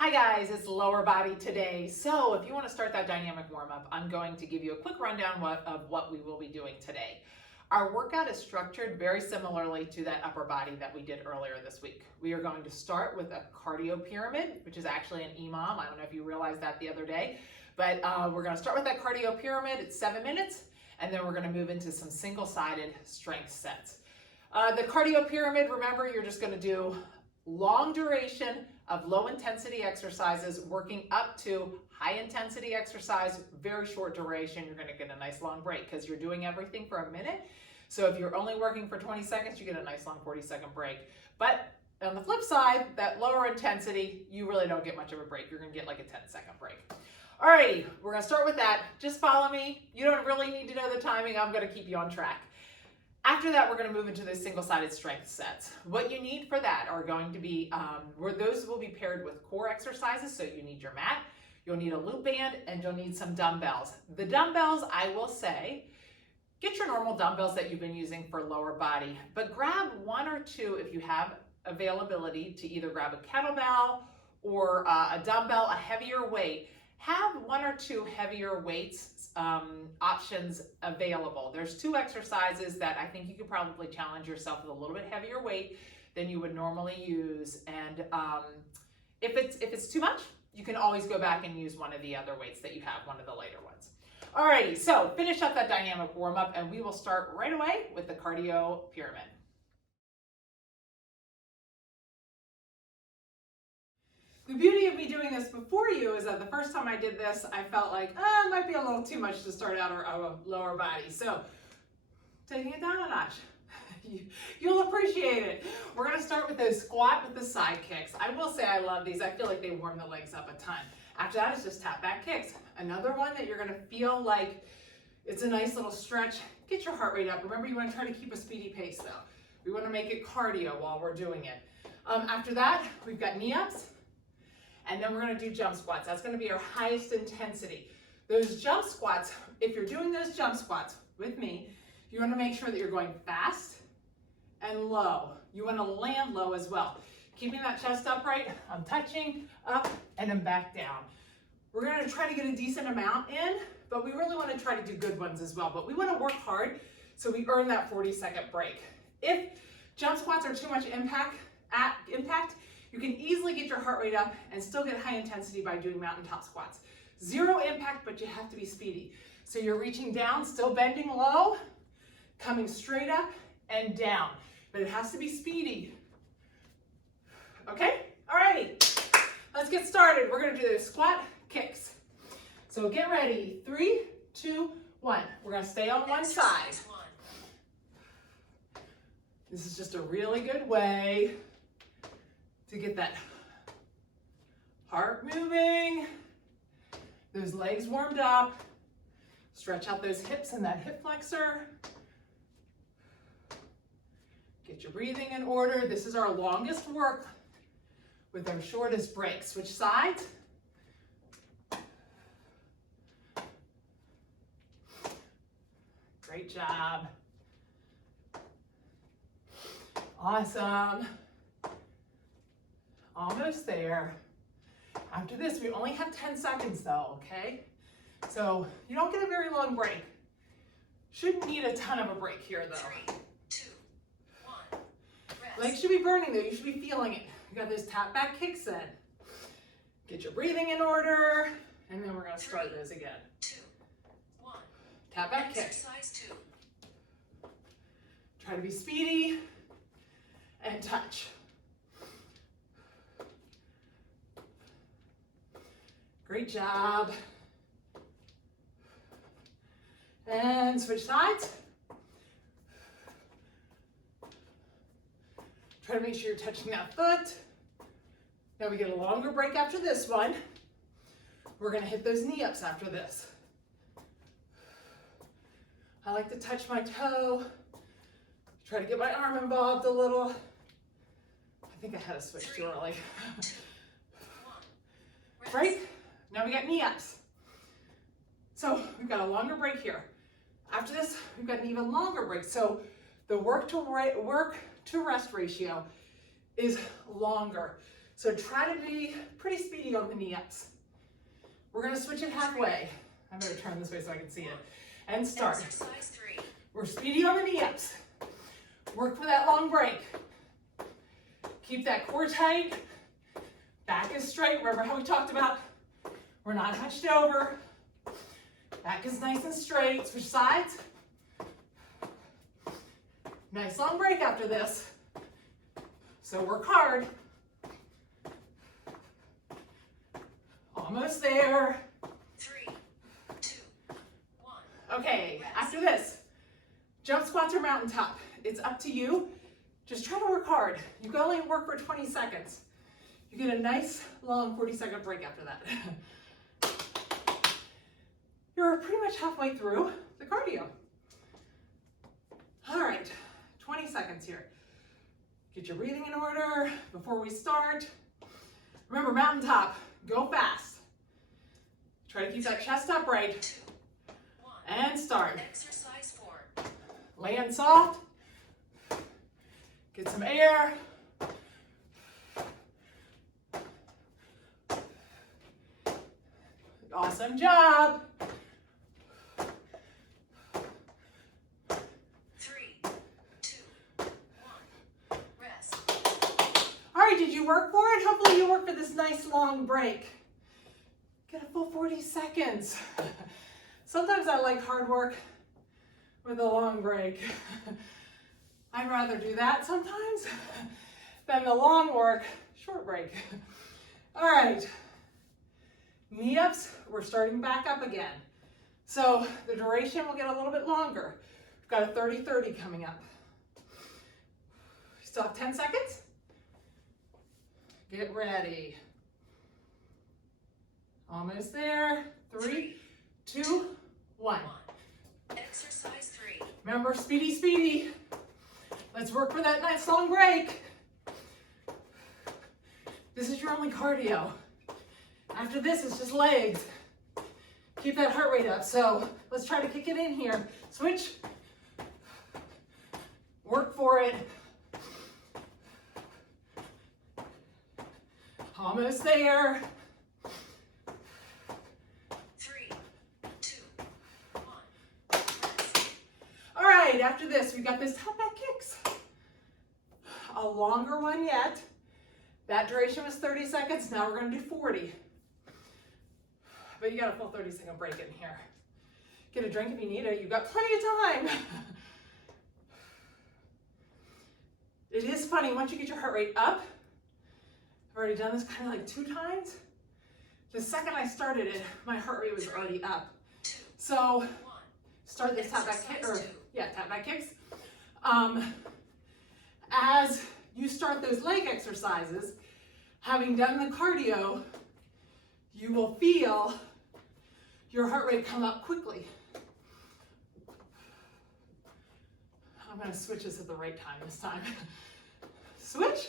Hi guys, it's lower body today. So if you want to start that dynamic warm-up, I'm going to give you a quick rundown of what we will be doing today. Our workout is structured very similarly to that upper body that we did earlier this week. We are going to start with a cardio pyramid, which is actually an EMOM. I don't know if you realized that the other day, but we're going to start with that cardio pyramid. It's 7 minutes, and then we're going to move into some single-sided strength sets. The cardio pyramid, remember, you're just going to do long duration of low intensity exercises, working up to high intensity exercise, very short duration. You're going to get a nice long break because you're doing everything for a minute. So if you're only working for 20 seconds, you get a nice long 40-second break. But on the flip side, that lower intensity, you really don't get much of a break. You're going to get like a 10-second break. Alrighty, we're going to start with that. Just follow me. You don't really need to know the timing. I'm going to keep you on track. After that, we're going to move into the single-sided strength sets. What you need for that are going to be, those will be paired with core exercises. So you need your mat, you'll need a loop band, and you'll need some dumbbells. The dumbbells, I will say, get your normal dumbbells that you've been using for lower body, but grab one or two if you have availability to either grab a kettlebell or a dumbbell, a heavier weight. Have one or two heavier weights options available. There's two exercises that I think you could probably challenge yourself with a little bit heavier weight than you would normally use. And if it's too much, you can always go back and use one of the other weights that you have, one of the lighter ones. Alrighty, so finish up that dynamic warm up and we will start right away with the cardio pyramid. The beauty of me doing this before you is that the first time I did this, I felt like, it might be a little too much to start out a lower body. So taking it down a notch, you'll appreciate it. We're gonna start with a squat with the side kicks. I will say I love these. I feel like they warm the legs up a ton. After that, it's just tap back kicks. Another one that you're gonna feel like it's a nice little stretch. Get your heart rate up. Remember, you wanna try to keep a speedy pace though. We wanna make it cardio while we're doing it. After that, we've got knee ups. And then we're going to do jump squats. That's going to be our highest intensity. Those jump squats, if you're doing those jump squats with me, you want to make sure that you're going fast and low. You want to land low as well. Keeping that chest upright, I'm touching up and then back down. We're going to try to get a decent amount in, but we really want to try to do good ones as well. But we want to work hard so we earn that 40-second break. If jump squats are too much impact, you can easily get your heart rate up and still get high intensity by doing mountaintop squats. Zero impact, but you have to be speedy. So you're reaching down, still bending low, coming straight up and down. But it has to be speedy. Okay? Alrighty. Let's get started. We're gonna do the squat kicks. So get ready. 3, 2, 1. We're gonna stay on one side. This is just a really good way to get that heart moving, those legs warmed up, stretch out those hips and that hip flexor. Get your breathing in order. This is our longest work with our shortest break. Switch sides. Great job. Awesome. Almost there. After this, we only have 10 seconds though, okay? So you don't get a very long break. Shouldn't need a ton of a break here though. 3, 2, 1. Rest. Legs should be burning though, you should be feeling it. You got those tap back kicks in. Get your breathing in order, and then we're gonna start those again. 2, 1. Tap back kicks. Exercise 2. Try to be speedy and touch. Great job. And switch sides. Try to make sure you're touching that foot. Now we get a longer break after this one. We're gonna hit those knee ups after this. I like to touch my toe. Try to get my arm involved a little. I think I had to switch too early. 2, 1. Break. Now we got knee ups. So we've got a longer break here. After this, we've got an even longer break. So the work to rest ratio is longer. So try to be pretty speedy on the knee ups. We're gonna switch it halfway. I better turn this way so I can see it. And start. Exercise 3. We're speedy on the knee ups. Work for that long break. Keep that core tight. Back is straight. Remember how we talked about we're not hunched over. Back is nice and straight. Switch sides. Nice long break after this. So work hard. Almost there. 3, 2, 1. Okay, after this, jump squats or mountaintop. It's up to you. Just try to work hard. You can only work for 20 seconds. You get a nice long 40-second break after that. You're pretty much halfway through the cardio. All right, 20 seconds here. Get your breathing in order before we start. Remember, mountaintop, go fast. Try to keep that chest upright. 2, 1. And start. Exercise 4. Land soft. Get some air. Awesome job. 3, 2, 1. Rest. All right, did you work for it? Hopefully you worked for this nice long break. Get a full 40 seconds. Sometimes I like hard work with a long break. I'd rather do that sometimes than the long work, short break. All right, knee ups, we're starting back up again. So the duration will get a little bit longer. We've got a 30-30 coming up. Still have 10 seconds. Get ready. Almost there. 3, 2, 1. Exercise 3. Remember, speedy, speedy. Let's work for that nice long break. This is your only cardio. After this, it's just legs. Keep that heart rate up. So let's try to kick it in here. Switch. Work for it. Almost there. 3, 2, 1. Rest. All right, after this, we got this top back kicks. A longer one yet. That duration was 30 seconds. Now we're gonna do 40. But you got a full 30-second break in here. Get a drink if you need it. You've got plenty of time. It is funny, once you get your heart rate up, I've already done this kind of like 2 times. The second I started it, my heart rate was already up. 2, So 1. start this tap back kick, or Exercise 2. tap back kicks. As you start those leg exercises, having done the cardio, you will feel your heart rate come up quickly. I'm going to switch this at the right time this time. Switch.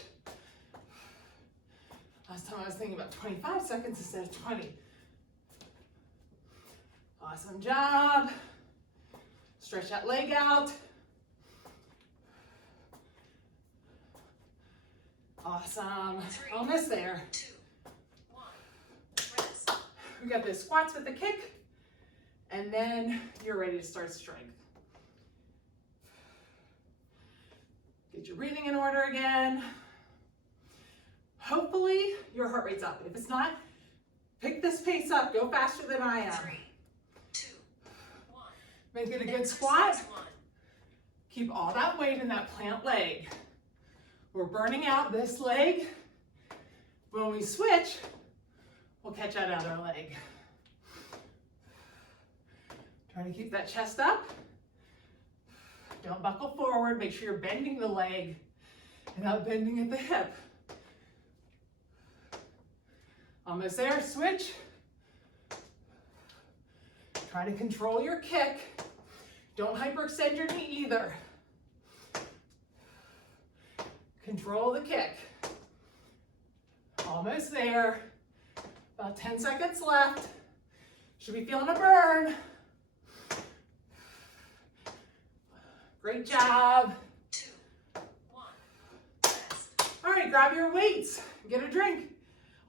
Last time I was thinking about 25 seconds instead of 20. Awesome job. Stretch that leg out. Awesome. 3, Almost there. 2, 1. Rest. We got the squats with the kick, and then you're ready to start strength. Get your breathing in order again. Hopefully your heart rate's up. If it's not, pick this pace up. Go faster than I am. 3, 2, 1. Make it a good squat. Exercise 1. Keep all that weight in that plant leg. We're burning out this leg. When we switch, we'll catch that other leg. Try to keep that chest up. Don't buckle forward. Make sure you're bending the leg and not bending at the hip. Almost there. Switch. Try to control your kick. Don't hyperextend your knee either. Control the kick. Almost there. About 10 seconds left. Should be feeling a burn. Great job. 2, 1. Rest. All right. right, grab your weights, get a drink.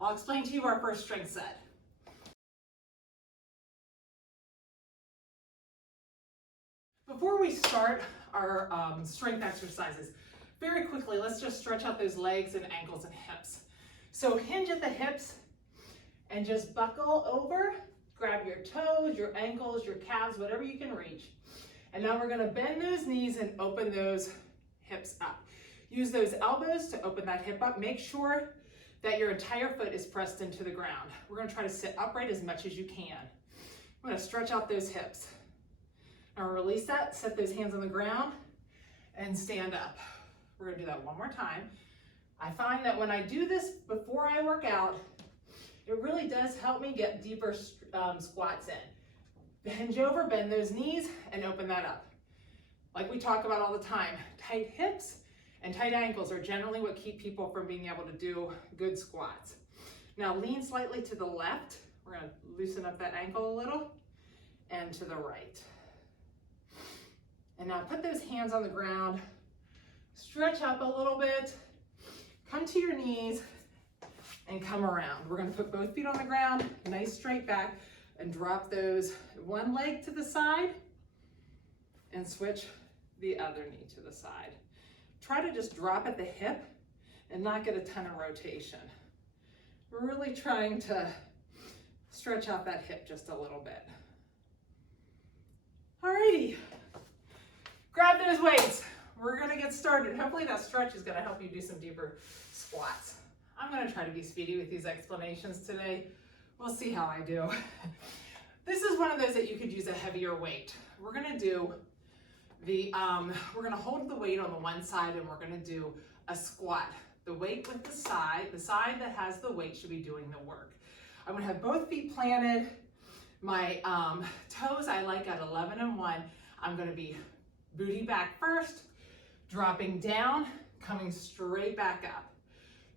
I'll explain to you our first strength set. Before we start our strength exercises, very quickly, let's just stretch out those legs and ankles and hips. So hinge at the hips and just buckle over, grab your toes, your ankles, your calves, whatever you can reach. And now we're gonna bend those knees and open those hips up. Use those elbows to open that hip up. Make sure that your entire foot is pressed into the ground. We're gonna try to sit upright as much as you can. I'm gonna stretch out those hips. Now release that, set those hands on the ground, and stand up. We're gonna do that one more time. I find that when I do this before I work out, it really does help me get deeper squats in. Hinge over, bend those knees, and open that up. Like we talk about all the time, tight hips and tight ankles are generally what keep people from being able to do good squats. Now lean slightly to the left. We're gonna loosen up that ankle a little, and to the right. And now put those hands on the ground, stretch up a little bit, come to your knees, and come around. We're gonna put both feet on the ground, nice straight back, and drop those one leg to the side, and switch the other knee to the side. Try to just drop at the hip and not get a ton of rotation. We're really trying to stretch out that hip just a little bit. Alrighty. Grab those weights. We're gonna get started. Hopefully that stretch is gonna help you do some deeper squats. I'm gonna try to be speedy with these explanations today. We'll see how I do. This is one of those that you could use a heavier weight. We're gonna do we're gonna hold the weight on the one side and we're gonna do a squat. The weight with the side that has the weight should be doing the work. I'm gonna have both feet planted. My toes I like at 11 and 1. I'm gonna be booty back first, dropping down, coming straight back up.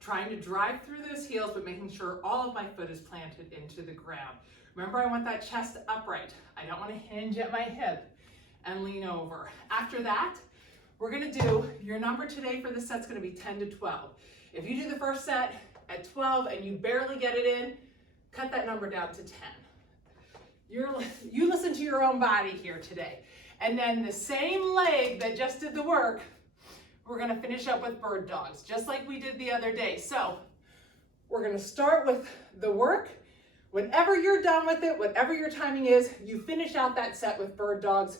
Trying to drive through those heels, but making sure all of my foot is planted into the ground. Remember, I want that chest upright. I don't want to hinge at my hip and lean over. After that, we're gonna do, your number today for this set's gonna be 10 to 12. If you do the first set at 12 and you barely get it in, cut that number down to 10. You listen to your own body here today. And then the same leg that just did the work, we're gonna finish up with bird dogs, just like we did the other day. So we're gonna start with the work. Whenever you're done with it, whatever your timing is, you finish out that set with bird dogs.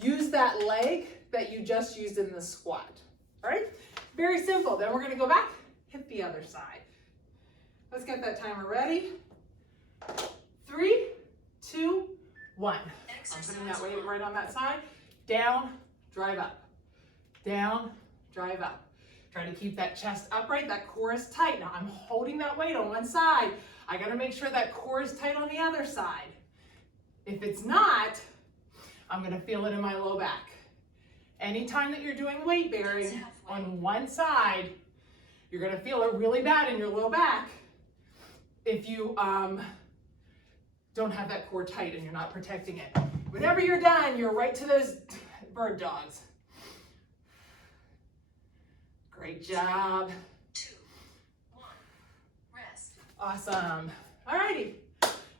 Use that leg that you just used in the squat, all right? Very simple. Then we're gonna go back, hit the other side. Let's get that timer ready. 3, 2, 1. I'm putting that weight right on that side. Down, drive up. Down, drive up. Try to keep that chest upright, that core is tight. Now I'm holding that weight on one side. I gotta make sure that core is tight on the other side. If it's not, I'm gonna feel it in my low back. Anytime that you're doing weight bearing on one side, you're gonna feel it really bad in your low back if you don't have that core tight and you're not protecting it. Whenever you're done, you're right to those bird dogs. Great job. 2, 1, rest. Awesome. Alrighty,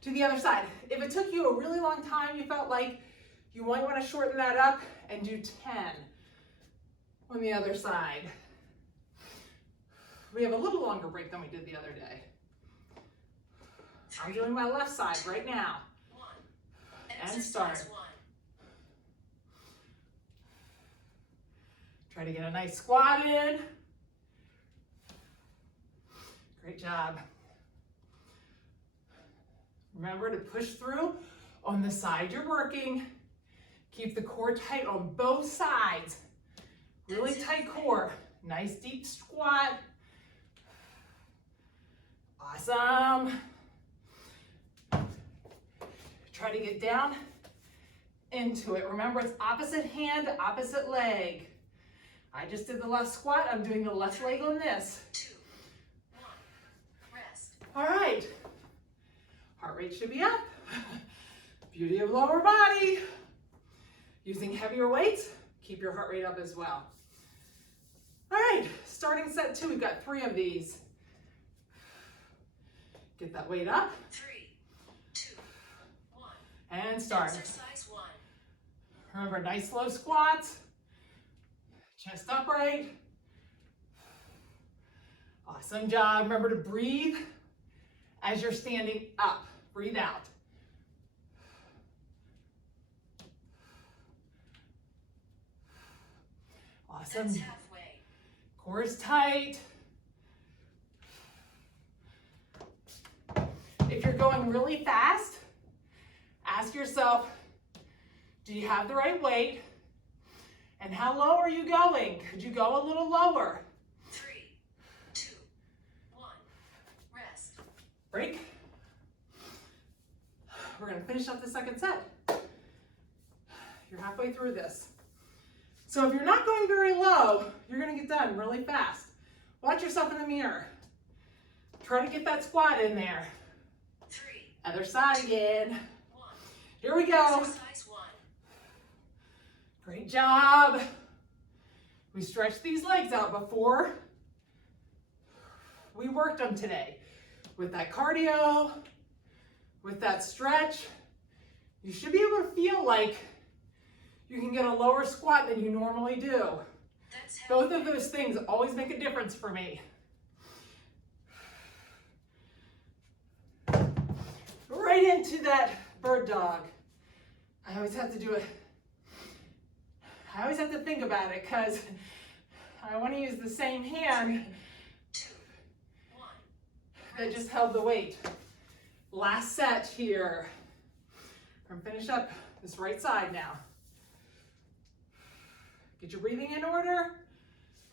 to the other side. If it took you a really long time, you felt like you might want to shorten that up and do 10 on the other side. We have a little longer break than we did the other day. I'm doing my left side right now. 1. And start. Exercise 1. Try to get a nice squat in. Great job. Remember to push through on the side you're working. Keep the core tight on both sides. Really tight core. Nice deep squat. Awesome. Try to get down into it. Remember, it's opposite hand, opposite leg. I just did the left squat. I'm doing the left leg on this. 2, 1, rest. All right. Heart rate should be up. Beauty of lower body. Using heavier weights, keep your heart rate up as well. All right, starting set 2, we've got 3 of these. Get that weight up. 3, 2, 1. And start. Exercise 1. Remember, nice slow squats. Chest upright. Awesome job. Remember to breathe as you're standing up. Breathe out. Awesome. That's halfway. Core is tight. If you're going really fast, ask yourself, do you have the right weight? And how low are you going? Could you go a little lower? 3, 2, 1. Rest. Break. We're going to finish up the second set. You're halfway through this. So if you're not going very low, you're going to get done really fast. Watch yourself in the mirror. Try to get that squat in there. 3, Other side again. 1. Here we go. Exercise 1. Great job. We stretched these legs out before we worked them today. With that cardio, with that stretch, you should be able to feel like you can get a lower squat than you normally do. That's Both of those things always make a difference for me. Right into that bird dog. I always have to do it. I always have to think about it because I want to use the same hand 2, 1. that just held the weight. Last set here. We're going to finish up this right side now. Get your breathing in order.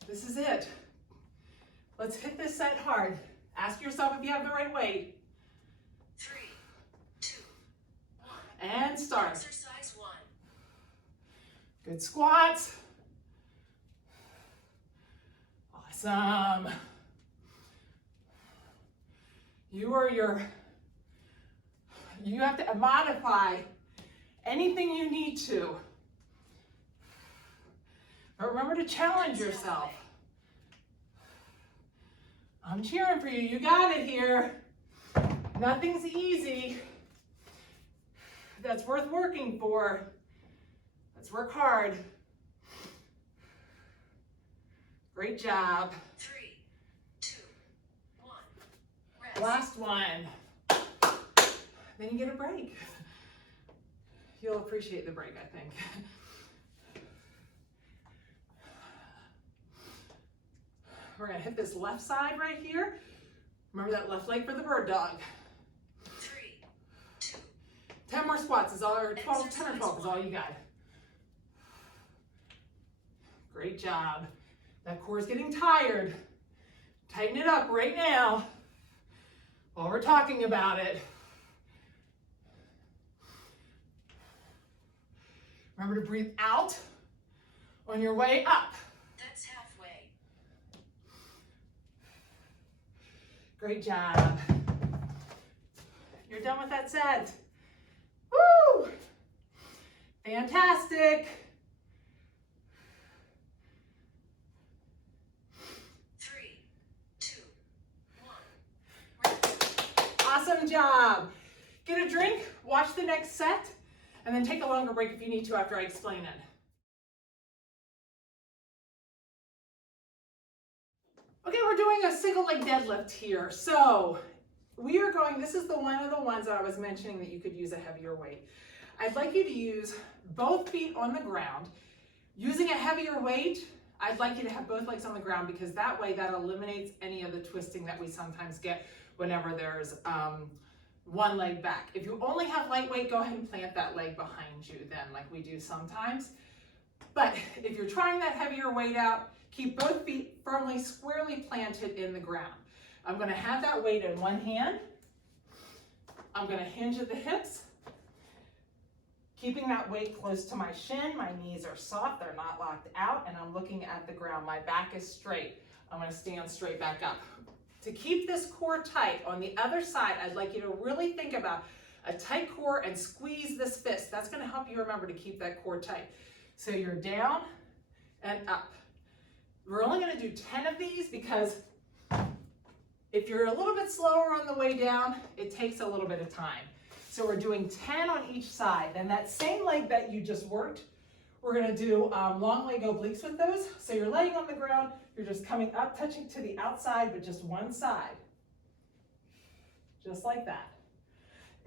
This is it. Let's hit this set hard. Ask yourself if you have the right weight. 3, 2, 1. And start. Exercise 1. Good squats. Awesome. You have to modify anything you need to. But remember to challenge yourself. I'm cheering for you. You got it here. Nothing's easy. That's worth working for. Let's work hard. Great job. 3, 2, 1. Rest. Last one. Then you get a break. You'll appreciate the break, I think. We're gonna hit this left side right here. Remember that left leg for the bird dog. 3, 2. 10 more squats is all, or 12, 10 or 12 is all you got. Great job. That core is getting tired. Tighten it up right now while we're talking about it. Remember to breathe out on your way up. That's halfway. Great job. You're done with that set. Woo! Fantastic. 3, 2, 1. Rest. Awesome job. Get a drink, watch the next set, and then take a longer break if you need to after I explain it. Okay, we're doing a single leg deadlift here. So we are going, this is one of the ones that I was mentioning that you could use a heavier weight. I'd like you to use both feet on the ground. Using a heavier weight, I'd like you to have both legs on the ground because that way that eliminates any of the twisting that we sometimes get whenever there's one leg back. If you only have light weight, go ahead and plant that leg behind you then, like we do sometimes. But if you're trying that heavier weight out, keep both feet firmly, squarely planted in the ground. I'm gonna have that weight in one hand. I'm gonna hinge at the hips, keeping that weight close to my shin. My knees are soft, they're not locked out, and I'm looking at the ground. My back is straight. I'm gonna stand straight back up. To keep this core tight, on the other side, I'd like you to really think about a tight core and squeeze this fist. That's gonna help you remember to keep that core tight. So you're down and up. We're only going to do 10 of these because if you're a little bit slower on the way down, it takes a little bit of time. So we're doing 10 on each side. Then that same leg that you just worked, we're going to do long leg obliques with those. So you're laying on the ground, you're just coming up, touching to the outside, but just one side. Just like that.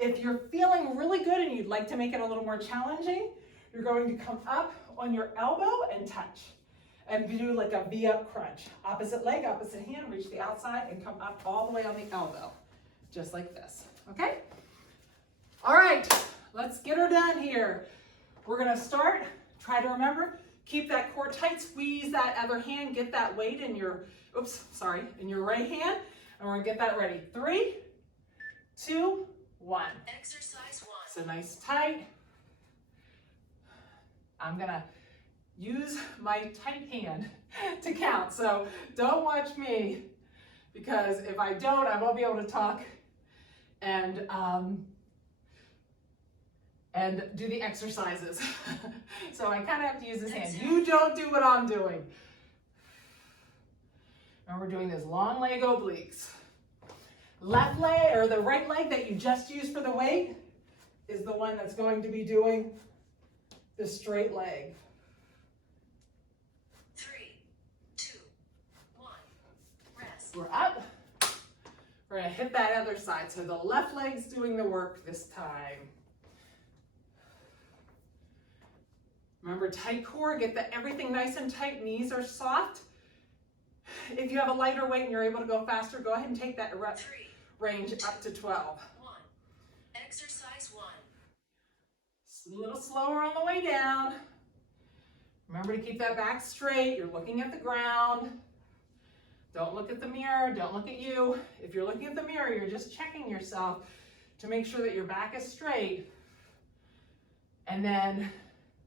If you're feeling really good and you'd like to make it a little more challenging, you're going to come up on your elbow and touch. And do like a V-up crunch. Opposite leg, opposite hand, reach the outside and come up all the way on the elbow. Just like this, okay? All right, let's get her done here. We're gonna start, try to remember, keep that core tight, squeeze that other hand, get that weight in your, in your right hand, and we're gonna get that ready. 3, 2, 1. Exercise 1. So nice tight. I'm gonna use my tight hand to count, so don't watch me, because if I don't, I won't be able to talk and do the exercises. So I kind of have to use this hand. You don't do what I'm doing. And we're doing this long leg obliques. Left leg, or the right leg that you just used for the weight, is the one that's going to be doing the straight leg. 3, 2, 1. Rest. We're up. We're gonna hit that other side. So the left leg's doing the work this time. Remember, tight core, get everything nice and tight, knees are soft. If you have a lighter weight and you're able to go faster, go ahead and take that range up to 12. 1. Exercise 1. A little slower on the way down. Remember to keep that back straight. You're looking at the ground. Don't look at the mirror, don't look at you. If you're looking at the mirror, you're just checking yourself to make sure that your back is straight. And then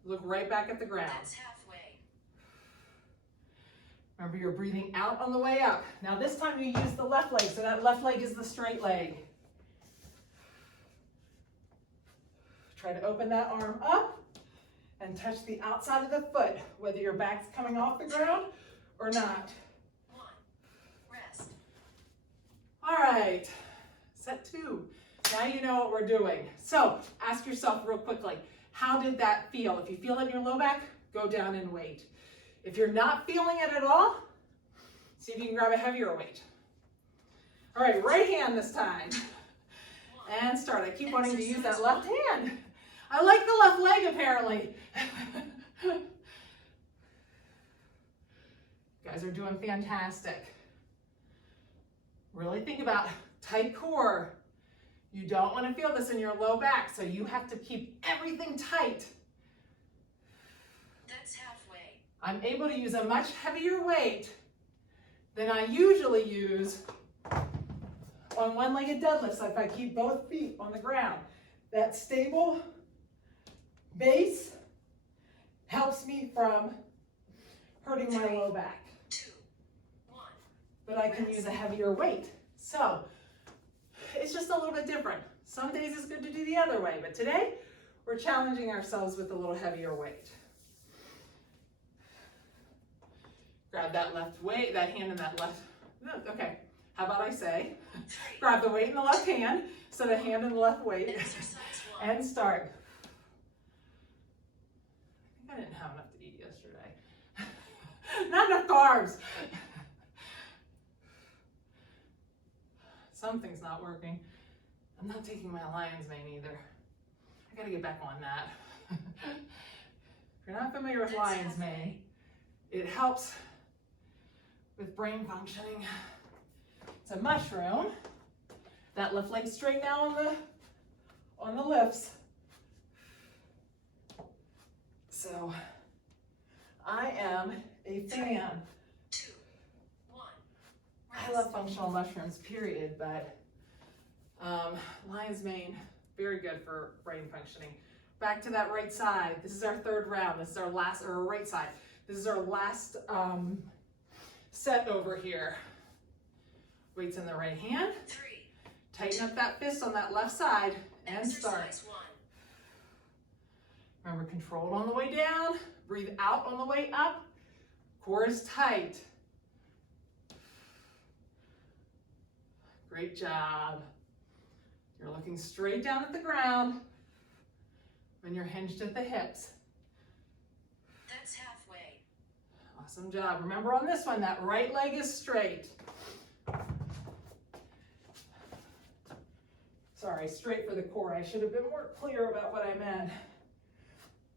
look right back at the ground. That's halfway. Remember, you're breathing out on the way up. Now this time you use the left leg, so that left leg is the straight leg. Try to open that arm up and touch the outside of the foot, whether your back's coming off the ground or not. 1. Rest. All right, set 2. Now you know what we're doing. So ask yourself real quickly, how did that feel? If you feel it in your low back, go down in weight. If you're not feeling it at all, see if you can grab a heavier weight. All right, right hand this time. And start. I keep wanting to use that left hand. I like the left leg apparently. You guys are doing fantastic. Really think about tight core. You don't want to feel this in your low back, so you have to keep everything tight. That's halfway. I'm able to use a much heavier weight than I usually use on one-legged deadlifts if I keep both feet on the ground. That stable base helps me from hurting my low back. 2, 1. But I can use a heavier weight. So it's just a little bit different. Some days it's good to do the other way, but today we're challenging ourselves with a little heavier weight. Grab that left weight, that hand in that left, okay. How about I say, grab the weight in the left hand, so the hand in the left weight, Exercise 1. and start. I think I didn't have enough to eat yesterday. Not enough carbs. Something's not working. I'm not taking my lion's mane either. I gotta get back on that. If you're not familiar with lion's mane, it helps with brain functioning. It's a mushroom. That left leg straight now on the lifts. So I am a fan. 2, 1. I love functional mushrooms, period, but lion's mane, very good for brain functioning. Back to that right side. This is our third round. This is our last, or right side. This is our last set over here. Weights in the right hand. 3. Tighten up that fist on that left side and start. Exercise 1. Remember, control it on the way down. Breathe out on the way up. Core is tight. Great job. You're looking straight down at the ground when you're hinged at the hips. That's halfway. Awesome job. Remember on this one, that right leg is straight. Sorry, straight for the core. I should have been more clear about what I meant.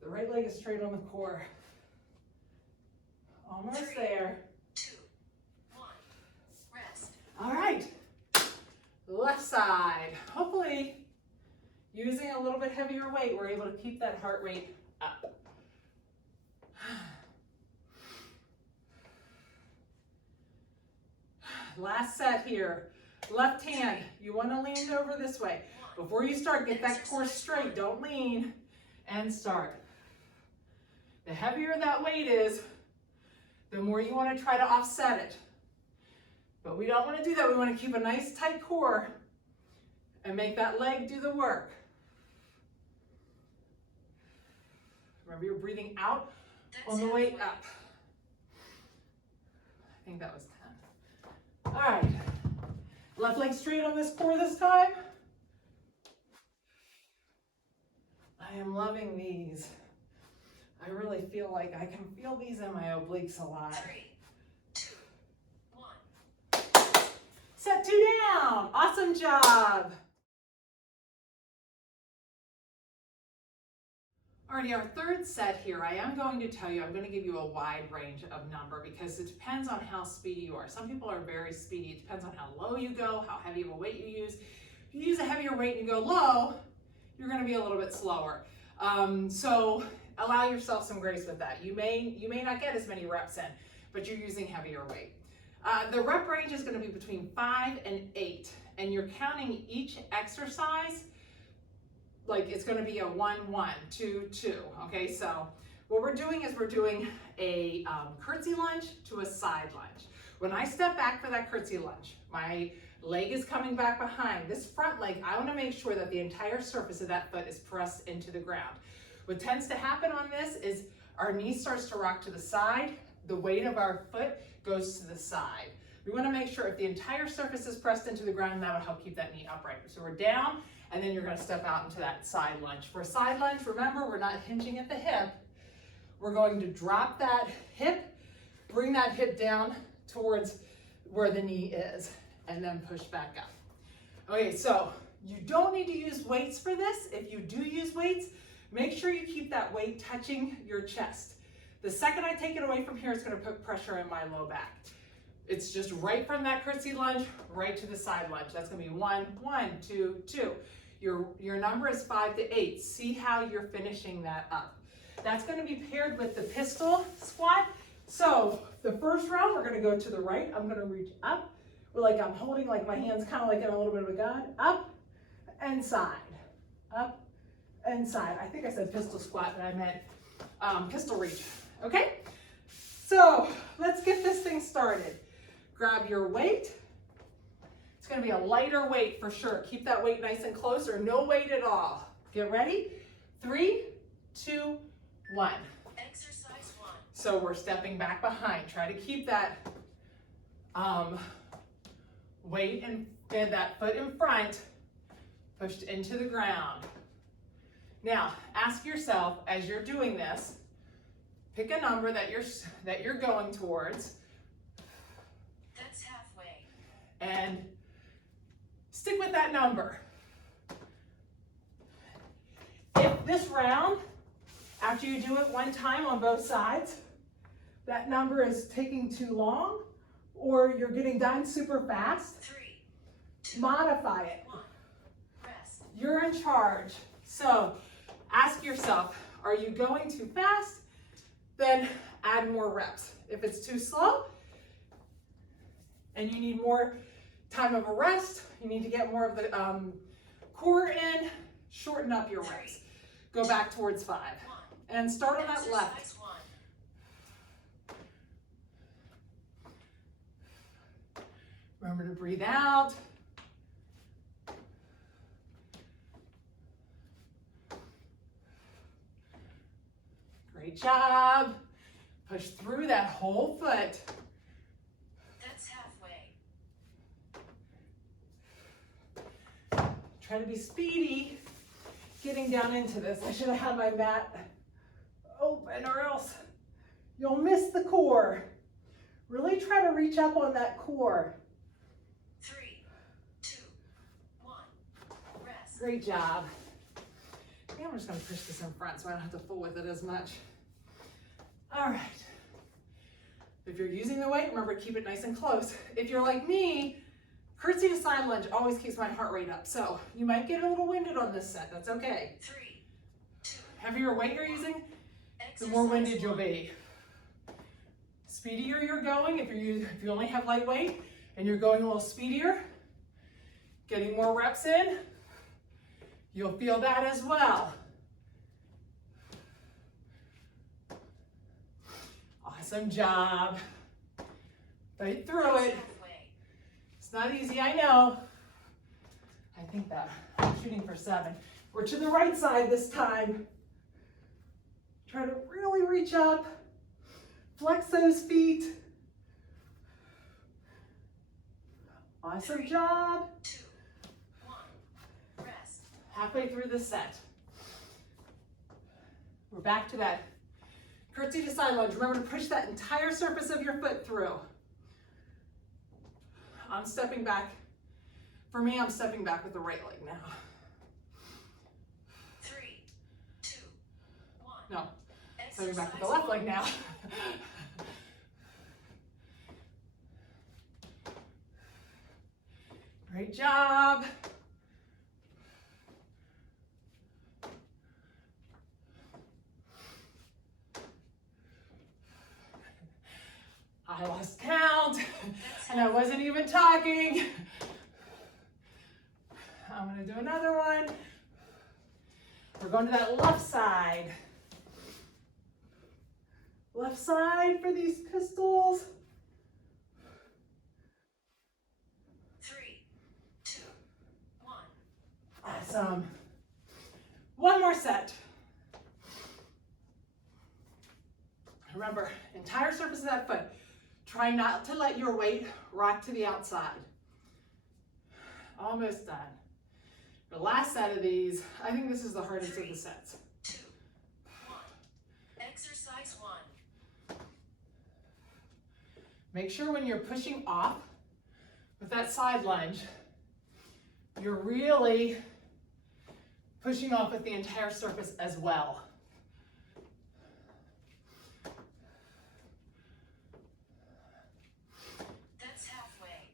The right leg is straight on the core. Almost 3, there. 2, 1. Rest. All right. Left side. Hopefully, using a little bit heavier weight, we're able to keep that heart rate up. Last set here. Left hand, you want to lean over this way. Before you start, get that core straight. Don't lean. And start. The heavier that weight is, the more you want to try to offset it. But we don't want to do that. We want to keep a nice tight core and make that leg do the work. Remember, you're breathing out on the way up. I think that was 10. All right. Left leg straight on this core this time. I am loving these. I really feel like I can feel these in my obliques a lot. 3, 2, 1. Set 2 down. Awesome job. Alrighty, our third set here, I am going to tell you, I'm going to give you a wide range of number because it depends on how speedy you are. Some people are very speedy. It depends on how low you go, how heavy of a weight you use. If you use a heavier weight and you go low, you're going to be a little bit slower. So allow yourself some grace with that. You may not get as many reps in, but you're using heavier weight. The rep range is going to be between 5 and 8, and you're counting each exercise like it's going to be a 1, 1, 2, 2. Okay, so what we're doing is we're doing a curtsy lunge to a side lunge. When I step back for that curtsy lunge, my leg is coming back behind. This front leg, I want to make sure that the entire surface of that foot is pressed into the ground. What tends to happen on this is our knee starts to rock to the side. The weight of our foot goes to the side. We want to make sure if the entire surface is pressed into the ground, that will help keep that knee upright. So we're down, and then you're going to step out into that side lunge. For a side lunge, remember, we're not hinging at the hip. We're going to drop that hip, bring that hip down towards where the knee is, and then push back up. Okay, so you don't need to use weights for this. If you do use weights, make sure you keep that weight touching your chest. The second I take it away from here, it's going to put pressure in my low back. It's just right from that curtsy lunge, right to the side lunge. That's going to be 1, 1, 2, 2. Your number is 5 to 8. See how you're finishing that up. That's going to be paired with the pistol squat. So the first round, we're going to go to the right. I'm going to reach up. Like I'm holding like my hands kind of like in a little bit of a gun. Up and side. Up and side. I think I said pistol squat, but I meant pistol reach. Okay? So let's get this thing started. Grab your weight. It's going to be a lighter weight for sure. Keep that weight nice and close or no weight at all. Get ready? 3, 2, 1. Exercise 1. So we're stepping back behind. Try to keep that weight and that foot in front pushed into the ground. Now, ask yourself as you're doing this, pick a number that you're going towards. That's halfway. And stick with that number. If this round, after you do it one time on both sides, that number is taking too long, or you're getting done super fast, 3, 2, modify it. 1. Rest. You're in charge. So ask yourself, are you going too fast? Then add more reps. If it's too slow and you need more time of a rest, you need to get more of the core in, shorten up your reps. Go back towards 5. 1. And start on that left. Exercise 1. Remember to breathe out. Great job. Push through that whole foot. That's halfway. Try to be speedy getting down into this. I should have had my mat open or else you'll miss the core. Really try to reach up on that core. 3, 2, 1. Rest. Great job. I think I'm just going to push this in front so I don't have to fool with it as much. All right. If you're using the weight, remember, keep it nice and close. If you're like me, curtsy to side lunge always keeps my heart rate up. So you might get a little winded on this set. That's okay. 3, 2. Heavier weight you're using, the Exercise more winded you'll 1. be. Speedier you're going, if you only have light weight and you're going a little speedier, getting more reps in, you'll feel that as well. Awesome job. Fight through it. Halfway. It's not easy, I know. I think that I'm shooting for 7. We're to the right side this time. Try to really reach up. Flex those feet. Awesome 3, job. 2, 1. Rest. Halfway through the set. We're back to that curtsy to side lunge. Remember to push that entire surface of your foot through. I'm stepping back. For me, I'm stepping back with the right leg now. 3, 2, 1. No, stepping back with the Exercise left leg now. Great job. I lost count and I wasn't even talking. I'm gonna do another one. We're going to that left side. Left side for these pistols. 3, 2, 1. Awesome. One more set. Remember, entire surface of that foot. Try not to let your weight rock to the outside. Almost done. The last set of these, I think this is the hardest of the sets. 2, 1. Exercise 1. Make sure when you're pushing off with that side lunge, you're really pushing off with the entire surface as well. That's halfway.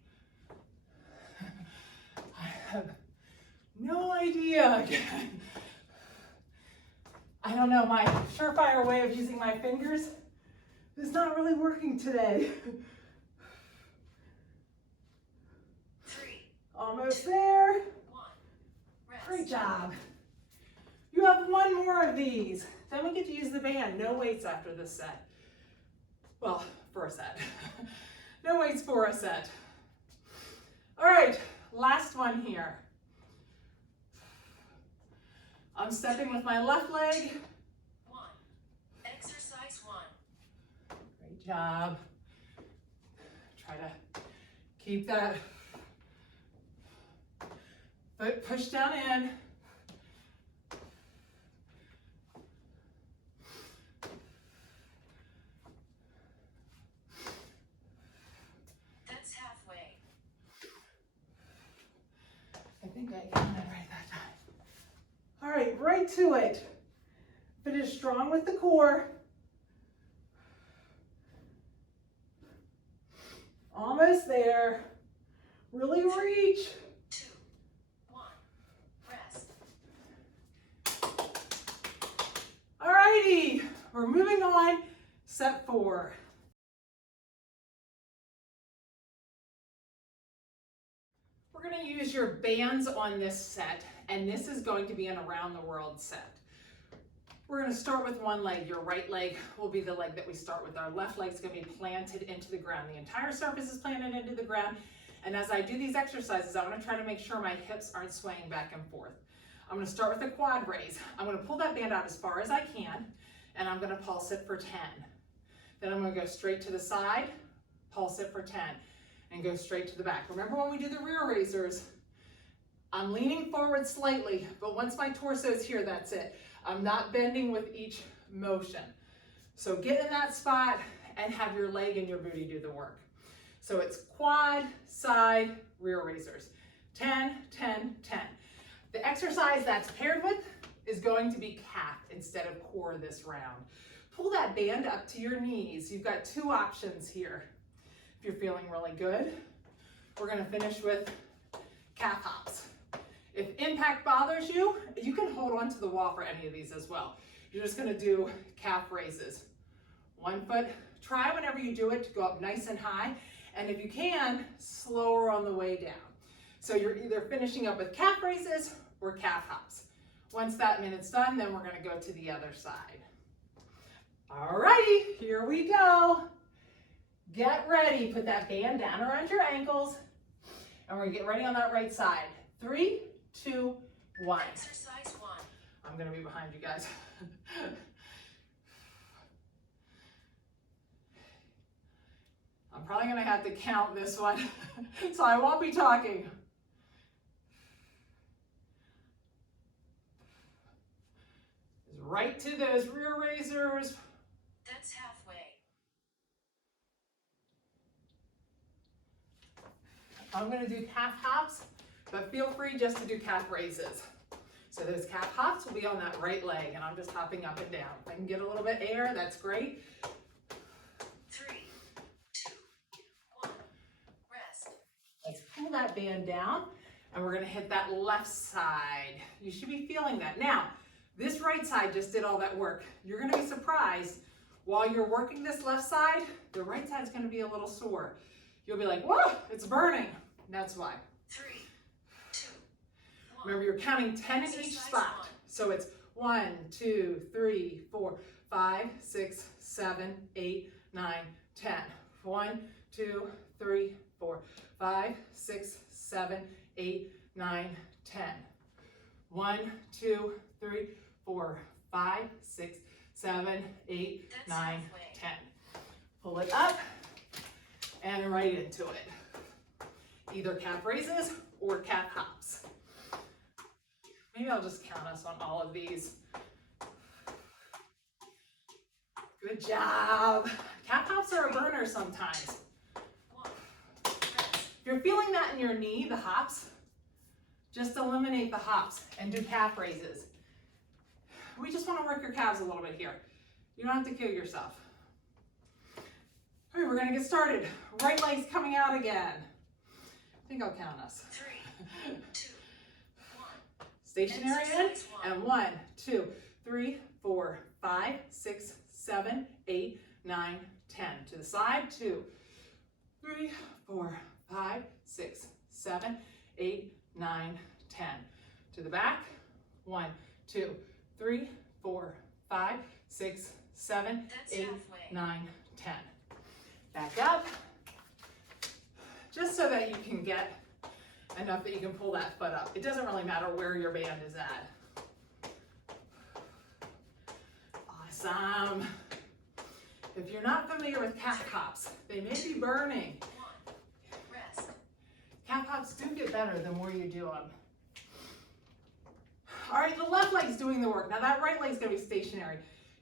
I have no idea. I don't know, my surefire way of using my fingers is not really working today. 3, Almost there. 1. Rest. Great job. You have one more of these. Then we get to use the band. No weights after this set. Well, for a set. No weights for a set. All right, last one here. I'm stepping with my left leg. 1. Exercise 1. Great job. Try to keep that foot pushed down in. That's halfway. I think I got it right that time. All right, right to it. Finish strong with the core. Almost there. Really reach. 2, 1. Rest. All righty, we're moving on. Set 4. We're going to use your bands on this set, and this is going to be an around the world set. We're going to start with one leg. Your right leg will be the leg that we start with. Our left leg is going to be planted into the ground. The entire surface is planted into the ground. And as I do these exercises, I'm going to try to make sure my hips aren't swaying back and forth. I'm going to start with a quad raise. I'm going to pull that band out as far as I can, and I'm going to pulse it for 10. Then I'm gonna go straight to the side, pulse it for 10, and go straight to the back. Remember when we do the rear raisers, I'm leaning forward slightly, but once my torso is here, that's it. I'm not bending with each motion. So get in that spot and have your leg and your booty do the work. So it's quad, side, rear raisers. 10, 10, 10. The exercise that's paired with is going to be calf instead of core this round. Pull that band up to your knees. You've got two options here. If you're feeling really good, we're gonna finish with calf hops. If impact bothers you, you can hold on to the wall for any of these as well. You're just gonna do calf raises. 1 foot, try whenever you do it to go up nice and high, and if you can, slower on the way down. So you're either finishing up with calf raises or calf hops. Once that minute's done, then we're gonna go to the other side. Alrighty, here we go. Get ready, put that band down around your ankles, and we're gonna get ready on that right side. 3, 2, 1. Exercise 1. I'm gonna be behind you guys. I'm probably gonna have to count this one, so I won't be talking. Right to those rear raisers. That's halfway. I'm gonna do calf hops, but feel free just to do calf raises. So those calf hops will be on that right leg, and I'm just hopping up and down. If I can get a little bit of air, that's great. 3, 2, 1. Rest. Let's pull that band down, and we're gonna hit that left side. You should be feeling that. Now, this right side just did all that work. You're gonna be surprised, while you're working this left side, the right side is gonna be a little sore. You'll be like, whoa, it's burning. That's why. 3, 2, 1. Remember, you're counting 10 in each Exercise spot. 1. So it's 1, 2, 3, 4, 5, 6, 7, 8, 9, 10. 1, 2, 3, 4, 5, 6, 7, 8, 9, 10. 1, 2, 3, 4, 5, 6, 7, 8, That's 9, halfway. 10. Pull it up and right into it. Either calf raises or calf hops. Maybe I'll just count us on all of these. Good job. Calf hops are a burner sometimes. 1. Rest. If you're feeling that in your knee, the hops, just eliminate the hops and do calf raises. We just want to work your calves a little bit here. You don't have to kill yourself. All right, we're gonna get started. Right leg's coming out again. I think I'll count us. 3, 2, 1. Stationary in, Exercise 1. and 1, 2, 3, 4, 5, 6, 7, 8, 9, 10. To the side, 2, 3, 4, 5, 6, 7, 8, 9, 10. To the back, 1, 2, 3, 4, 5, 6, 7, That's 8, halfway. 9, 10. Back up, just so that you can get enough that you can pull that foot up. It doesn't really matter where your band is at. Awesome. If you're not familiar with calf hops, they may be burning. 1. Rest. Calf hops do get better the more you do them. All right, the left leg's doing the work. Now that right leg's gonna be stationary.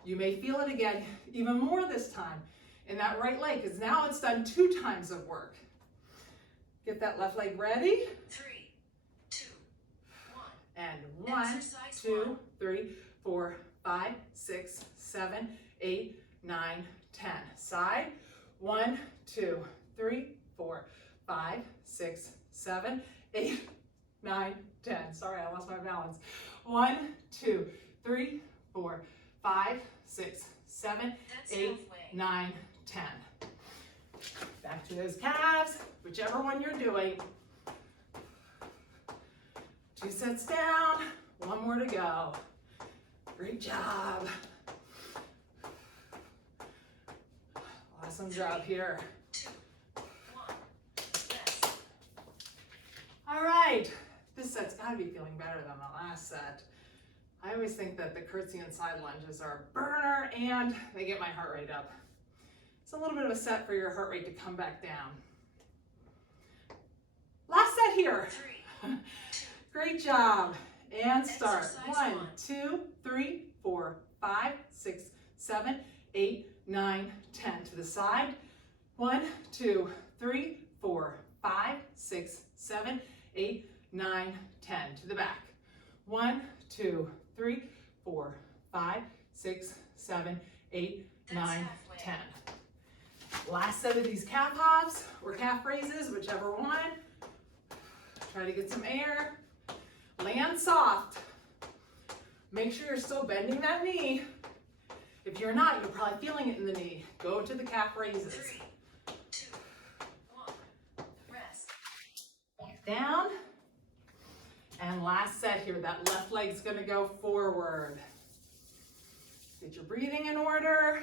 You may feel it again, even more this time in that right leg, because now it's done 2 times of work. Get that left leg ready. 3, 2, 1. And 1, Exercise 2, 1. 3, 4, 5, 6, 7, 8, 9, 10. Side. 1, 2, 3, 4, 5, 6, 7, 8, 9, 10. Sorry, I lost my balance. 1, 2, 3, 4, 5, 6, 7, That's 8, halfway. 9, 10. Back to those calves, whichever one you're doing. 2 sets down, 1 more to go. Great job. Awesome job here. 2, 1. Rest. All right, this set's gotta be feeling better than the last set. I always think that the curtsy and side lunges are a burner and they get my heart rate up. It's a little bit of a set for your heart rate to come back down. Last set here. 3, 2, Great job. And start. Exercise 1, 2, 3, 4, 5, 6, 7, 8, 9, 10. To the side. 1, 2, 3, 4, 5, 6, 7, 8, 9, 10. To the back. 1, 2, 3, 4, 5, 6, 7, 8, 9, 10. Last set of these calf hops or calf raises, whichever one. Try to get some air. Land soft. Make sure you're still bending that knee. If you're not, you're probably feeling it in the knee. Go to the calf raises. 3, 2, 1. Rest. Down. And last set here, that left leg's gonna go forward. Get your breathing in order.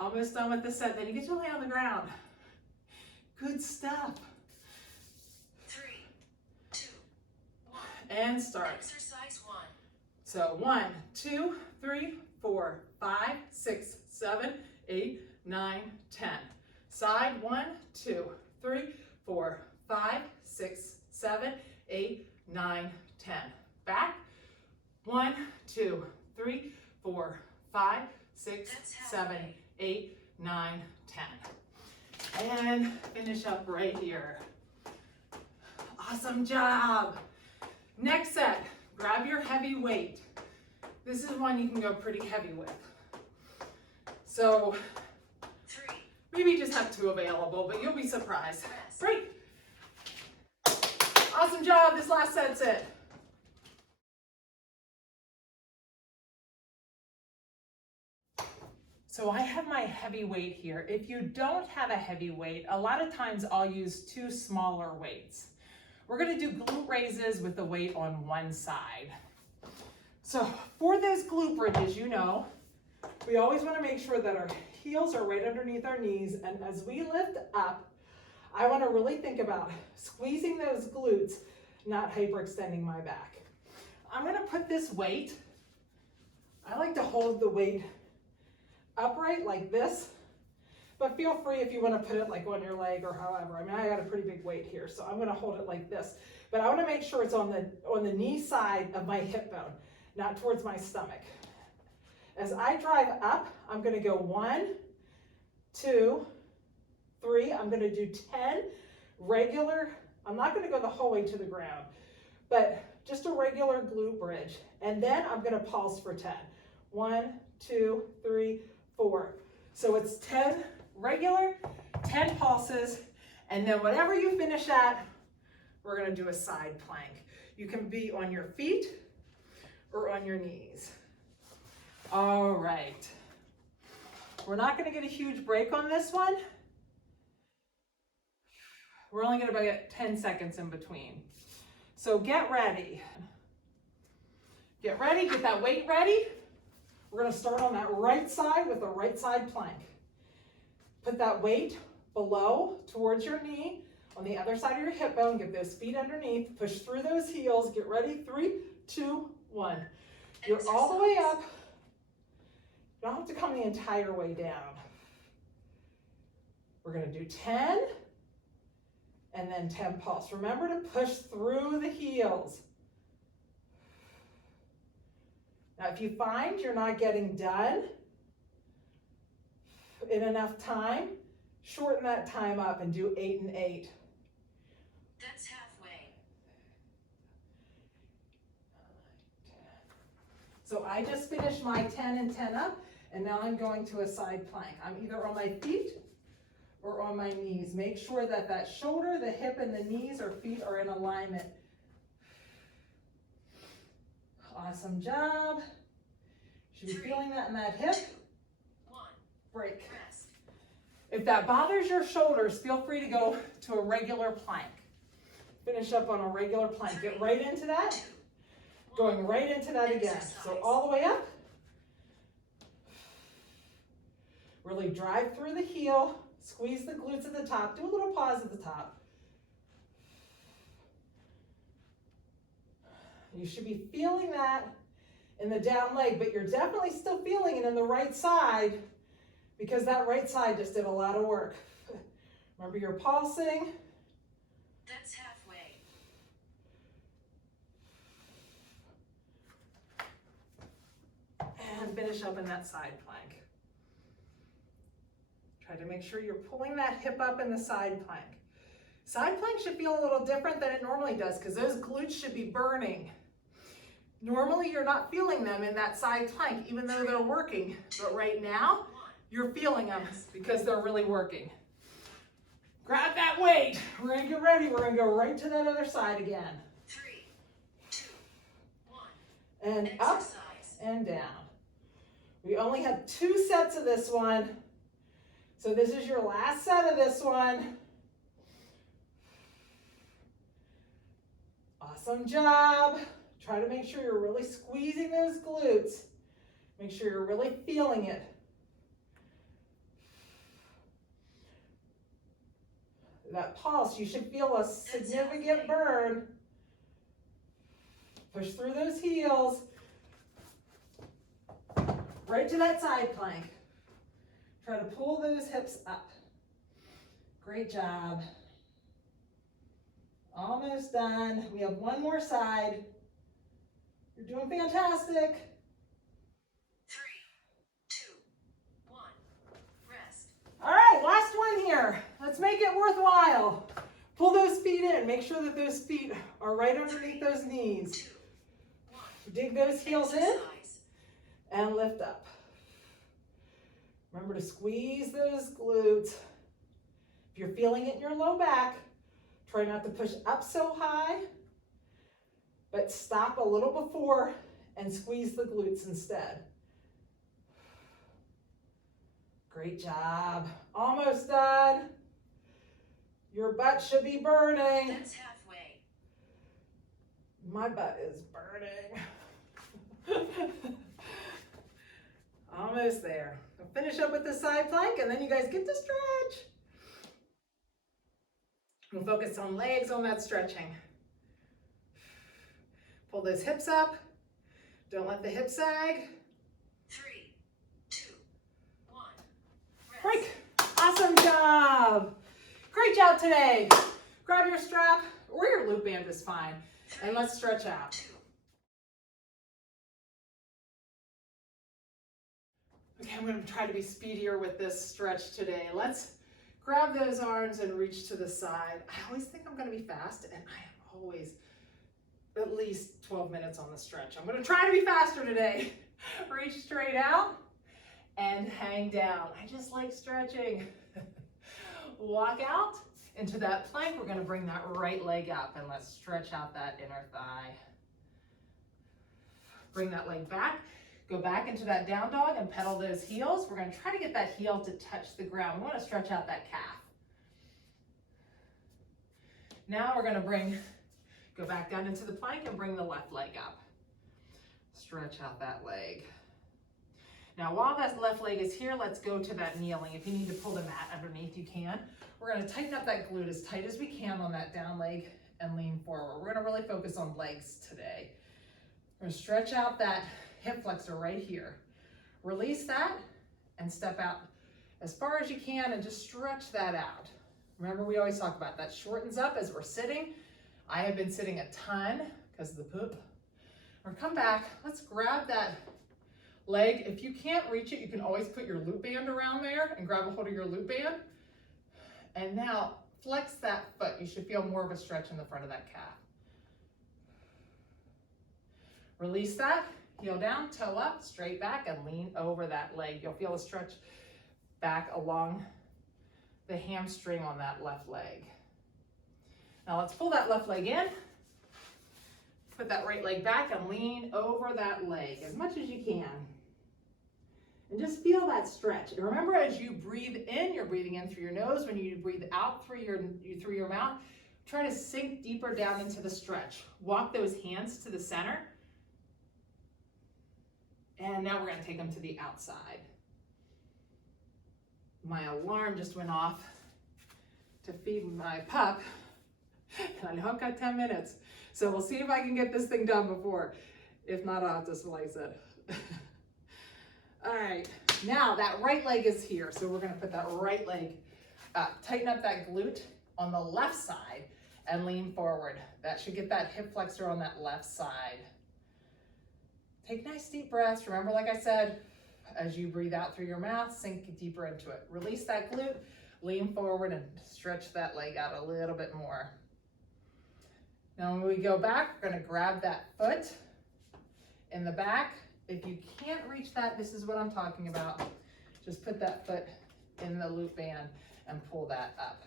Almost done with the set. Then you get to lay on the ground. Good stuff. 3, 2, 1. And start. Exercise 1. So 1, 2, 3, 4, 5, 6, 7, 8, 9, 10. Side 1, 2, 3, 4, 5, 6, 7, 8, 9, 10. Back. 1, 2, 3, 4, 5, 6, 7, 8, 9, 10. And finish up right here. Awesome job. Next set, grab your heavy weight. This is one you can go pretty heavy with. So 3, maybe just have 2 available, but you'll be surprised. rest. Great. Awesome job. This last set's it. So I have my heavy weight here. If you don't have a heavy weight, a lot of times I'll use 2 smaller weights. We're gonna do glute raises with the weight on one side. So for those glute bridges, you know, we always wanna make sure that our heels are right underneath our knees, and as we lift up, I wanna really think about squeezing those glutes, not hyperextending my back. I'm gonna put this weight, I like to hold the weight upright like this, but feel free if you want to put it like on your leg or however. I mean, I got a pretty big weight here, so I'm going to hold it like this, but I want to make sure it's on the knee side of my hip bone, not towards my stomach. As I drive up, I'm going to go 1, 2, 3. I'm going to do 10 regular. I'm not going to go the whole way to the ground, but just a regular glute bridge, and then I'm going to pulse for 10. 1, 2, 3, 4. So it's 10 regular, 10 pulses, and then whatever you finish at, we're gonna do a side plank. You can be on your feet or on your knees. All right. We're not gonna get a huge break on this one. We're only gonna get 10 seconds in between. So get ready. Get ready, get that weight ready. We're gonna start on that right side with a right side plank. Put that weight below towards your knee on the other side of your hip bone. Get those feet underneath, push through those heels. Get ready, 3, 2, 1. You're all the way up. You don't have to come the entire way down. We're gonna do 10 and then 10 pulse. Remember to push through the heels. Now, if you find you're not getting done in enough time, shorten that time up and do 8 and 8. That's halfway. So I just finished my 10 and 10 up, and now I'm going to a side plank. I'm either on my feet or on my knees. Make sure that that shoulder, the hip, and the knees or feet are in alignment. Awesome job. Should be feeling that in that hip. 2, 1. Break. Rest. If that bothers your shoulders, feel free to go to a regular plank. Finish up on a regular plank. Get right into that. 2, 1. Going right into that again. So all the way up. Really drive through the heel. Squeeze the glutes at the top. Do a little pause at the top. You should be feeling that in the down leg, but you're definitely still feeling it in the right side because that right side just did a lot of work. Remember, you're pulsing. That's halfway. And finish up in that side plank. Try to make sure you're pulling that hip up in the side plank. Side plank should feel a little different than it normally does because those glutes should be burning. Normally you're not feeling them in that side plank even though they're working, but right now you're feeling them because they're really working. Grab that weight. We're gonna get ready. We're gonna go right to that other side again. 3, 2, 1. And up Exercise. and down. We only have 2 sets of this one. So this is your last set of this one. Awesome job. Try to make sure you're really squeezing those glutes. Make sure you're really feeling it. That pulse, you should feel a significant burn. Push through those heels. Right to that side plank. Try to pull those hips up. Great job. Almost done. We have one more side. You're doing fantastic. 3, 2, 1. Rest. All right, last one here. Let's make it worthwhile. Pull those feet in. Make sure that those feet are right underneath those knees. 2, 1. Dig those heels in Exercise. and lift up. Remember to squeeze those glutes. If you're feeling it in your low back, try not to push up so high, but stop a little before and squeeze the glutes instead. Great job. Almost done. Your butt should be burning. That's halfway. My butt is burning. Almost there. I'll finish up with the side plank and then you guys get to stretch. We'll focus on legs on that stretching. Pull those hips up. Don't let the hips sag. 3, 2, 1. Rest. Break. Awesome job. Great job today. Grab your strap or your loop band is fine. And let's stretch out. 2. Okay, I'm going to try to be speedier with this stretch today. Let's grab those arms and reach to the side. I always think I'm going to be fast, and I am always at least 12 minutes on the stretch. I'm going to try to be faster today. Reach straight out and hang down. I just like stretching. Walk out into that plank. We're going to bring that right leg up, and let's stretch out that inner thigh. Bring that leg back. Go back into that down dog and pedal those heels. We're going to try to get that heel to touch the ground. We want to stretch out that calf. Now we're going to go back down into the plank and bring the left leg up. Stretch out that leg. Now while that left leg is here, let's go to that kneeling. If you need to pull the mat underneath, you can. We're going to tighten up that glute as tight as we can on that down leg and lean forward. We're going to really focus on legs today. We're going to stretch out that hip flexor right here. Release that and step out as far as you can and just stretch that out. Remember, we always talk about that shortens up as we're sitting. I have been sitting a ton because of the poop. Or come back, let's grab that leg. If you can't reach it, you can always put your loop band around there and grab a hold of your loop band. And now flex that foot. You should feel more of a stretch in the front of that calf. Release that. Heel down, toe up, straight back, and lean over that leg. You'll feel a stretch back along the hamstring on that left leg. Now let's pull that left leg in. Put that right leg back and lean over that leg as much as you can. And just feel that stretch. And remember, as you breathe in, you're breathing in through your nose. When you breathe out through your mouth, try to sink deeper down into the stretch. Walk those hands to the center. And now we're going to take them to the outside. My alarm just went off to feed my pup. And I know I've got 10 minutes. So we'll see if I can get this thing done before. If not, I'll have to slice it. All right. Now that right leg is here, so we're gonna put that right leg up. Tighten up that glute on the left side and lean forward. That should get that hip flexor on that left side. Take nice deep breaths. Remember, like I said, as you breathe out through your mouth, sink deeper into it. Release that glute, lean forward and stretch that leg out a little bit more. Now when we go back, we're gonna grab that foot in the back. If you can't reach that, this is what I'm talking about. Just put that foot in the loop band and pull that up.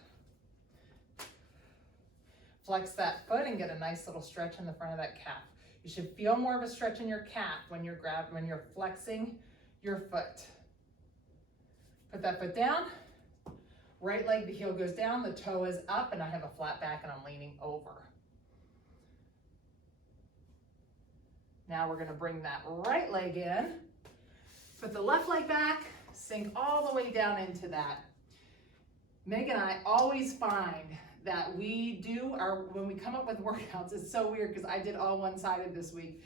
Flex that foot and get a nice little stretch in the front of that calf. You should feel more of a stretch in your calf when you're flexing your foot. Put that foot down. Right leg, the heel goes down, the toe is up, and I have a flat back and I'm leaning over. Now we're gonna bring that right leg in, put the left leg back, sink all the way down into that. Meg and I always find that when we come up with workouts, it's so weird because I did all one-sided this week.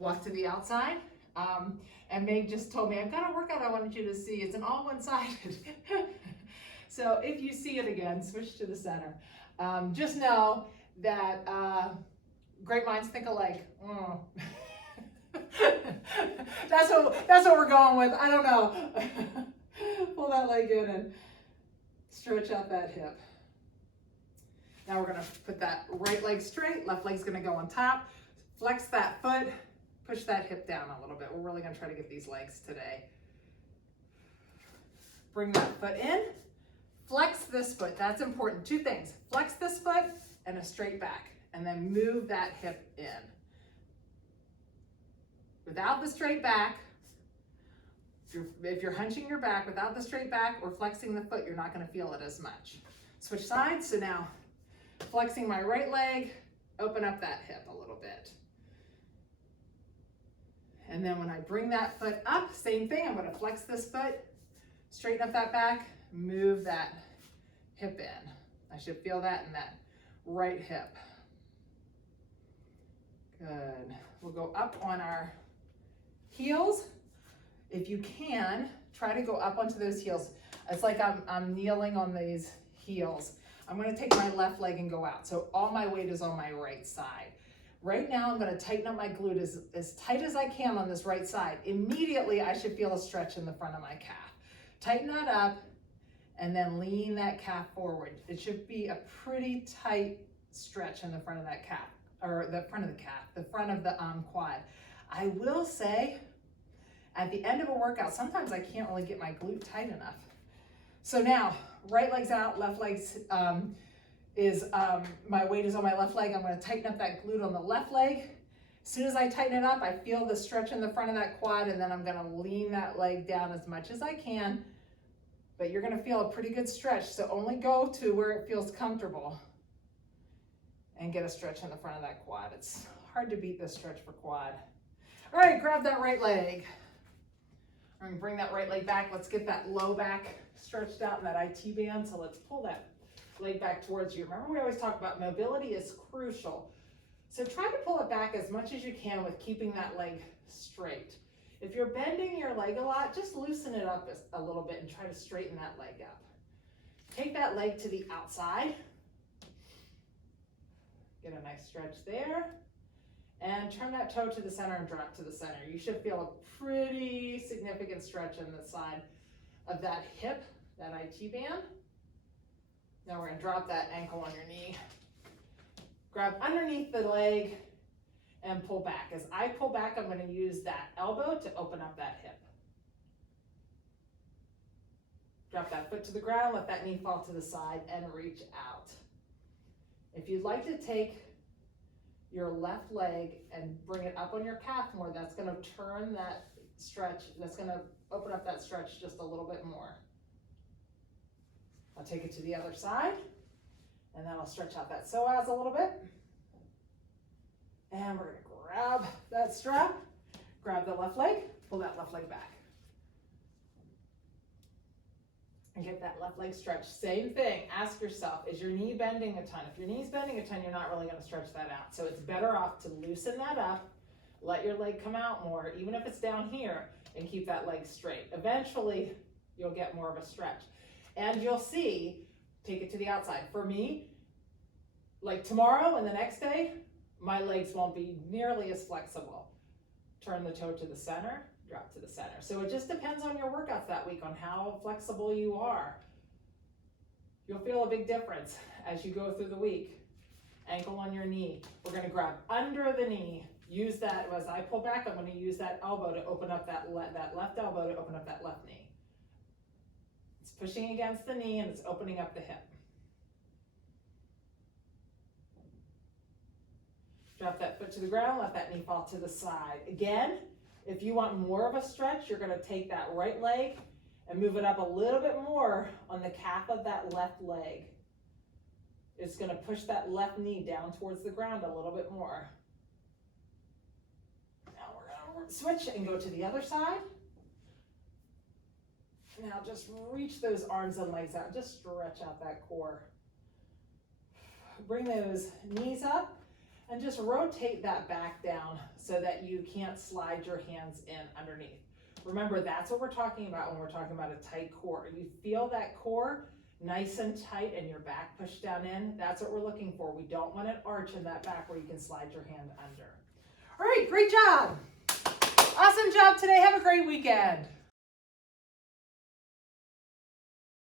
Walk to the outside, and Meg just told me, I've got a workout I wanted you to see. It's an all one-sided. So if you see it again, switch to the center. Just know that great minds think alike. That's what we're going with. I don't know. Pull that leg in and stretch out that hip. Now we're gonna put that right leg straight, left leg's gonna go on top. Flex that foot, push that hip down a little bit. We're really gonna try to get these legs today. Bring that foot in, flex this foot. That's important. Two things, flex this foot and a straight back, and then move that hip in. Without the straight back, if you're hunching your back without the straight back or flexing the foot, you're not gonna feel it as much. Switch sides, so now flexing my right leg, open up that hip a little bit. And then when I bring that foot up, same thing, I'm gonna flex this foot, straighten up that back, move that hip in. I should feel that in that right hip. Good. We'll go up on our heels. If you can, try to go up onto those heels. It's like I'm kneeling on these heels. I'm gonna take my left leg and go out. So all my weight is on my right side. Right now, I'm gonna tighten up my glute as tight as I can on this right side. Immediately, I should feel a stretch in the front of my calf. Tighten that up and then lean that calf forward. It should be a pretty tight stretch in the front of that calf, or the front of the calf, the front of the quad. I will say, at the end of a workout, sometimes I can't really get my glute tight enough. So now, right leg's out, left leg's my weight is on my left leg. I'm gonna tighten up that glute on the left leg. As soon as I tighten it up, I feel the stretch in the front of that quad, and then I'm gonna lean that leg down as much as I can. But you're gonna feel a pretty good stretch, so only go to where it feels comfortable and get a stretch in the front of that quad. It's hard to beat this stretch for quad. All right, grab that right leg. We're gonna bring that right leg back. Let's get that low back stretched out in that IT band. So let's pull that leg back towards you. Remember, we always talk about mobility is crucial. So try to pull it back as much as you can with keeping that leg straight. If you're bending your leg a lot, just loosen it up a little bit and try to straighten that leg up. Take that leg to the outside. Get a nice stretch there. And turn that toe to the center and drop to the center. You should feel a pretty significant stretch on the side of that hip, that IT band. Now we're gonna drop that ankle on your knee. Grab underneath the leg and pull back. As I pull back, I'm gonna use that elbow to open up that hip. Drop that foot to the ground, let that knee fall to the side and reach out. If you'd like to take your left leg and bring it up on your calf more, that's gonna turn that stretch, that's gonna open up that stretch just a little bit more. I'll take it to the other side, and then I'll stretch out that psoas a little bit. And we're gonna grab that strap, grab the left leg, pull that left leg back. And get that left leg stretched. Same thing, ask yourself, is your knee bending a ton? If your knee's bending a ton, you're not really gonna stretch that out. So it's better off to loosen that up, let your leg come out more, even if it's down here, and keep that leg straight. Eventually, you'll get more of a stretch. And you'll see, take it to the outside. For me, like tomorrow and the next day, my legs won't be nearly as flexible. Turn the toe to the center, drop to the center. So it just depends on your workouts that week on how flexible you are. You'll feel a big difference as you go through the week. Ankle on your knee. We're going to grab under the knee. Use that, as I pull back, I'm going to use that elbow to open up that left elbow to open up that left knee. It's pushing against the knee and it's opening up the hip. Drop that foot to the ground, let that knee fall to the side. Again, if you want more of a stretch, you're going to take that right leg and move it up a little bit more on the calf of that left leg. It's going to push that left knee down towards the ground a little bit more. Now we're going to switch and go to the other side. Now just reach those arms and legs out. Just stretch out that core. Bring those knees up and just rotate that back down so that you can't slide your hands in underneath. Remember, that's what we're talking about when we're talking about a tight core. You feel that core nice and tight and your back pushed down in. That's what we're looking for. We don't want an arch in that back where you can slide your hand under. All right, great job. Awesome job today. Have a great weekend.